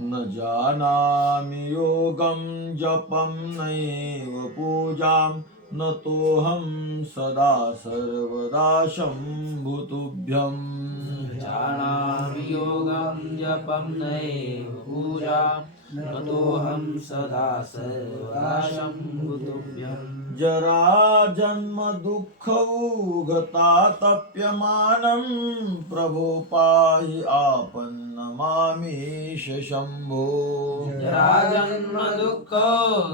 न जानामि योगं जपं नैव पूजां न तोऽहं सदा सर्वदा शम्भुतुभ्यं जानामि योगं जपं नैव पूजां न तोऽहं सदा सर्वदा शम्भुतुभ्यं जरा जन्म दुःखौघतातप्यमानं प्रभो पाहि आपन्नमामीश शम्भो जराजन्म दुःखो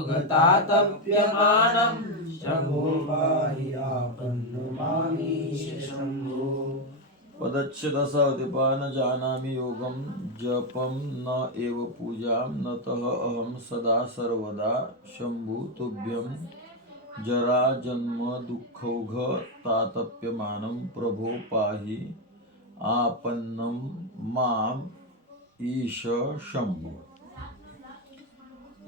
गतातप्यमानं शम्भो पाहि आपन्नमामीश शम्भो पदच्छेदसावतिपा न जानामि योगं जपं न एव पूजां न तः अहं सदा सर्वदा शम्भु तुभ्यं जरा जन्म दुःखौघ तातप्यमानं प्रभो पाहि आपन्नं माम ईश शंभो.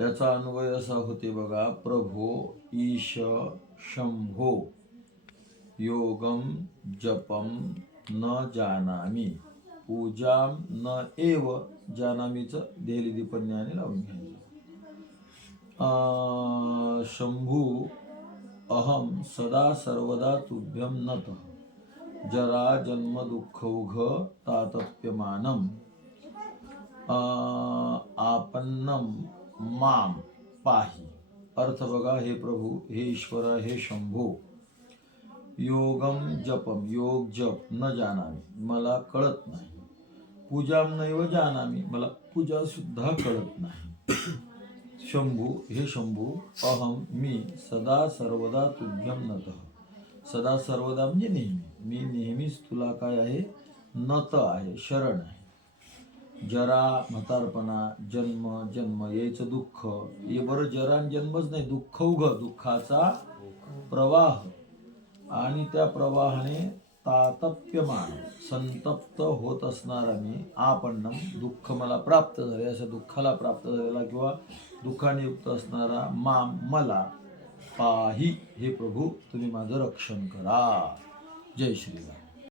याचा अन्वय असा होते बघा, प्रभो ईश शंभो योगम जपम न जानामी पूजाम न एव जानामीचं देहली दीपन्याने लावून घ्यायचं. शंभू अहम सदा सर्वदा तुभ्यम नतः जरा जन्म दुःखौघ तातप्यमानम आपन्नम माम पाही. अर्थ बघा, हे प्रभू, हे ईश्वरा, हे शंभो, योगम जपम योग जप न जानामी मला कळत नाही, पूजाम नैव जानामी मला पूजा सुद्धा कळत नाही. शंभू हे शंभू, अहम मी सदा सर्वदा तुभ्यम नतः सदा सर्वदा म्हणजे नेहमी, मी नेहमीच तुला काय आहे, नत आहे, शरण आहे. जरा म्हातारपणा, जन्म जन्म यायचं दुःख, हे बरं जरा जन्मच नाही, दुःखौघ दुःखाचा प्रवाह आणि त्या प्रवाहाने तातप्यमान संतप्त होत असणारा मी, आपन्नम दुःख मला प्राप्त झाले, अशा दुःखाला प्राप्त झालेला किंवा दुःखाने युक्त असणारा माम मला पाही, हे प्रभू तुम्ही माझं रक्षण करा. जय श्रीराम.